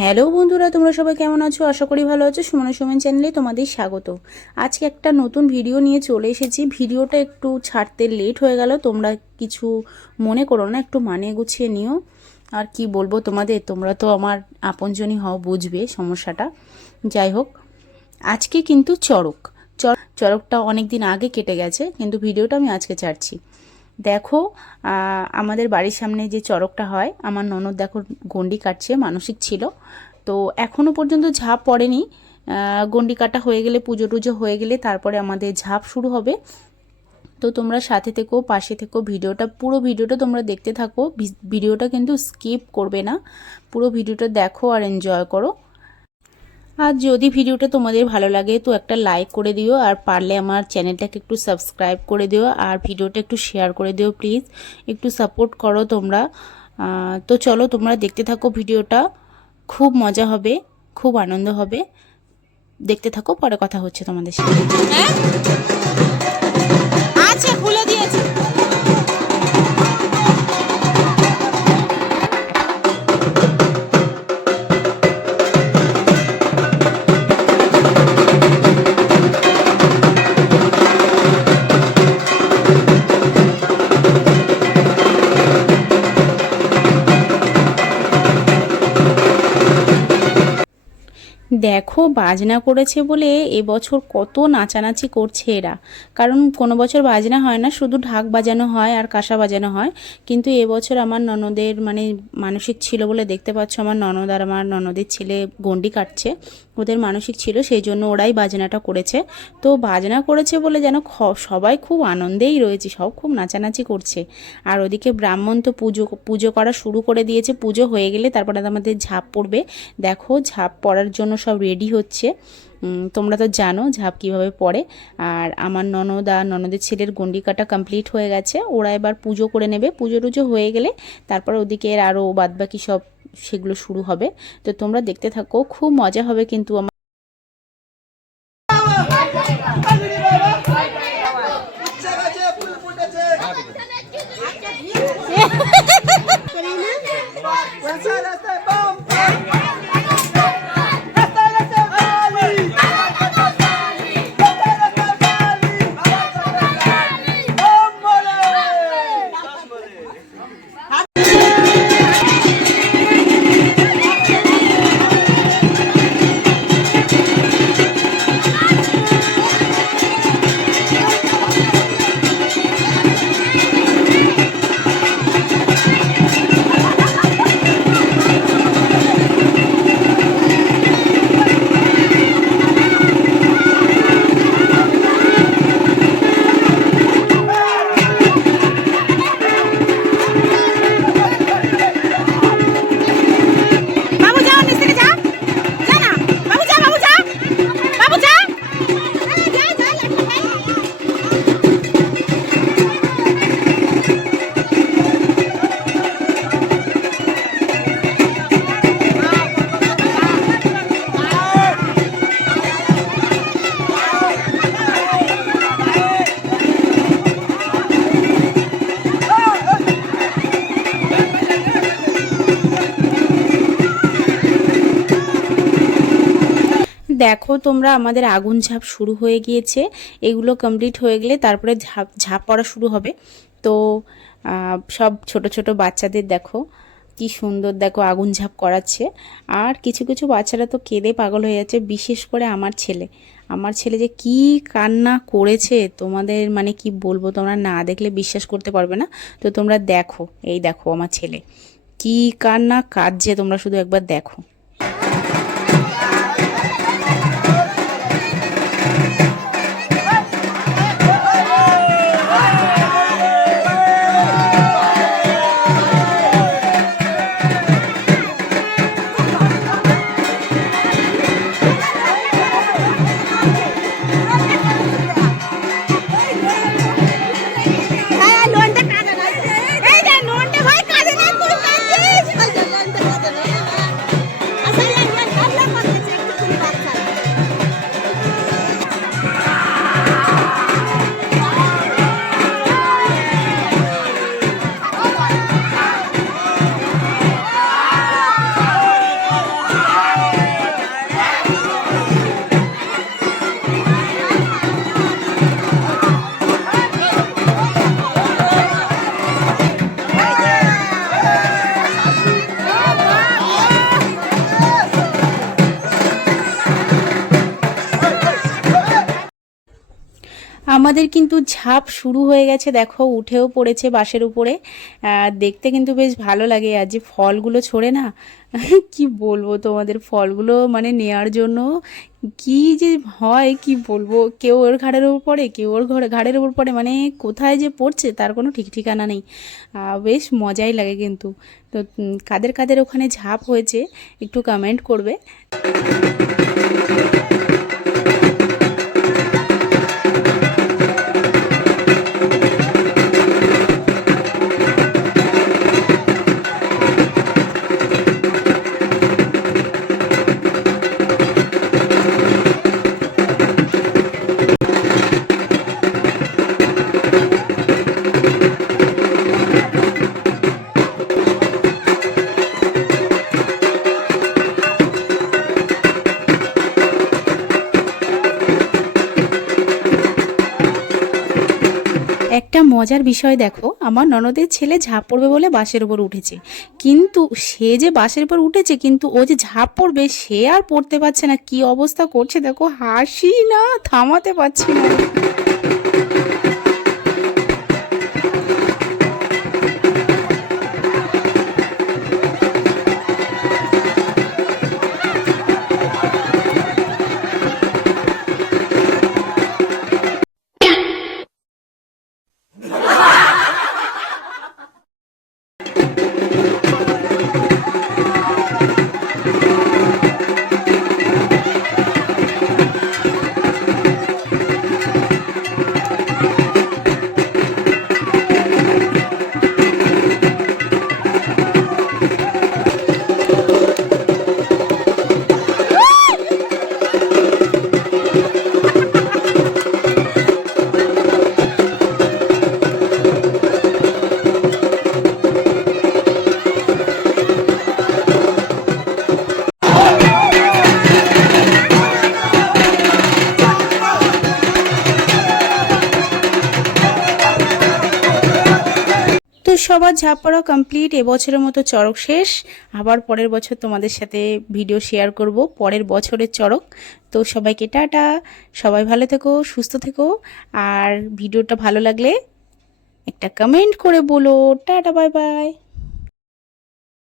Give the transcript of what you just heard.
Hello বন্ধুরা, তোমরা সবাই কেমন আছো? আশা করি ভালো আছো। সুমন সুমন চ্যানেলে তোমাদের স্বাগত। আজকে একটা নতুন ভিডিও নিয়ে চলে এসেছি। ভিডিওটা একটু ছাড়তে লেট হয়ে গেল, তোমরা কিছু মনে করো না, একটু মানিয়ে গুছিয়ে নিও। আর কি বলবো তোমাদের, তোমরা তো আমার আপনজনই হও, বুঝবে সমস্যাটা। যাই হোক, আজকে কিন্তু চড়কটা অনেক দিন আগে কেটে গেছে, কিন্তু ভিডিওটা আমি আজকে ছাড়ছি। দেখো, আমাদের বাড়ির সামনে যে চড়কটা হয়, আমার ননদ দেখো গন্ডি কাটছে, মানসিক ছিল। তো এখনও পর্যন্ত ঝাঁপ পড়েনি। গন্ডি কাটা হয়ে গেলে, পুজো টুজো হয়ে গেলে তারপরে আমাদের ঝাঁপ শুরু হবে। তো তোমরা সাথে থেকো, পাশে থেকো, পুরো ভিডিওটা তোমরা দেখতে থাকো। ভিডিওটা কিন্তু স্কিপ করবে না, পুরো ভিডিওটা দেখো আর এনজয় করো। আর যদি ভিডিওটা তোমাদের ভালো লাগে তো একটা লাইক করে দিও, আর পারলে আমার চ্যানেলটাকে একটু সাবস্ক্রাইব করে দিও, আর ভিডিওটা একটু শেয়ার করে দিও প্লিজ। একটু সাপোর্ট করো তোমরা। তো চলো তোমরা দেখতে থাকো ভিডিওটা, খুব মজা হবে, খুব আনন্দ হবে। দেখতে থাকো, পরে কথা হচ্ছে তোমাদের সাথে। হ্যাঁ আছে, খুলে দিয়েছি। দেখো, বাজনা করেছে বলে এবছর কত নাচানাচি করছে এরা। কারণ কোনো বছর বাজনা হয় না, শুধু ঢাক বাজানো হয় আর কাঁসা বাজানো হয়। কিন্তু এবছর আমার ননদের মানে মানসিক ছিল বলে, দেখতে পাচ্ছ আমার ননদ আর আমার ননদের ছেলে গন্ডি কাটছে, ওদের মানসিক ছিল, সেই জন্য ওরাই বাজনাটা করেছে। তো বাজনা করেছে বলে যেন সবাই খুব আনন্দেই রয়েছে, সব খুব নাচানাচি করছে। আর ওদিকে ব্রাহ্মণ তো পুজো করা শুরু করে দিয়েছে। পুজো হয়ে গেলে তারপরে আমাদের ঝাঁপ পড়বে। দেখো, ঝাঁপ পড়ার জন্য সব রেডি হচ্ছে। তোমরা তো জানো ঝাঁপ কীভাবে পড়ে। আর আমার ননদ আর ননদের ছেলের গন্ডি কাটা কমপ্লিট হয়ে গেছে, ওরা এবার পুজো করে নেবে। পুজো টুজো হয়ে গেলে তারপর ওদিকে আরও বাদবাকি সব সেগুলো শুরু হবে। তো তোমরা দেখতে থাকো, খুব মজা হবে কিন্তু আমার। দেখো তোমরা, আমাদের আগুন ঝাঁপ শুরু হয়ে গিয়েছে। এগুলো কমপ্লিট হয়ে গেলে তারপরে ঝাঁপ পড়া শুরু হবে। তো সব ছোট ছোট বাচ্চাদের দেখো কি সুন্দর, দেখো আগুন ঝাঁপ করাচ্ছে। আর কিছু কিছু বাচ্চারা তো কেঁদে পাগল হয়ে যাচ্ছে, বিশেষ করে আমার ছেলে যে কি কান্না করেছে, তোমাদের মানে কি বলবো, তোমরা না দেখলে বিশ্বাস করতে পারবে না। তো তোমরা দেখো, এই দেখো আমার ছেলে কি কান্না কাঁদছে, তোমরা শুধু একবার দেখো। আমাদের কিন্তু ঝাঁপ শুরু হয়ে গেছে, দেখো উঠেও পড়েছে বাঁশের উপরে। দেখতে কিন্তু বেশ ভালো লাগে। আর যে ফলগুলো ছোড়ে না, কি বলবো তোমাদের, ফলগুলো মানে নেয়ার জন্য কি যে হয় কি বলবো, কেউ ওর ঘাড়ের উপর পড়ে, কেউ ওর ঘাড়ের উপর পড়ে, মানে কোথায় যে পড়ছে তার কোনো ঠিক ঠিকানা নেই। বেশ মজাই লাগে কিন্তু। তো কাদের কাদের ওখানে ঝাঁপ হয়েছে একটু কমেন্ট করবে। একটা মজার বিষয় দেখো, আমার ননদের ছেলে ঝাঁপ পড়বে বলে বাসের উপর উঠেছে, কিন্তু সে যে বাসের উপর উঠেছে কিন্তু ও যে ঝাঁপ পড়বে সে আর পড়তে পারছে না। কি অবস্থা করছে দেখো, হাসি না থামাতে পারছি না। তো সবার ঝাঁপ পড়া কমপ্লিট, এবছরের মতো চড়ক শেষ। আবার পরের বছর তোমাদের সাথে ভিডিও শেয়ার করব পরের বছরের চড়ক। তো সবাইকে টাটা, সবাই ভালো থেকো, সুস্থ থেকো। আর ভিডিওটা ভালো লাগলে একটা কমেন্ট করে বলো। Tata, bye bye.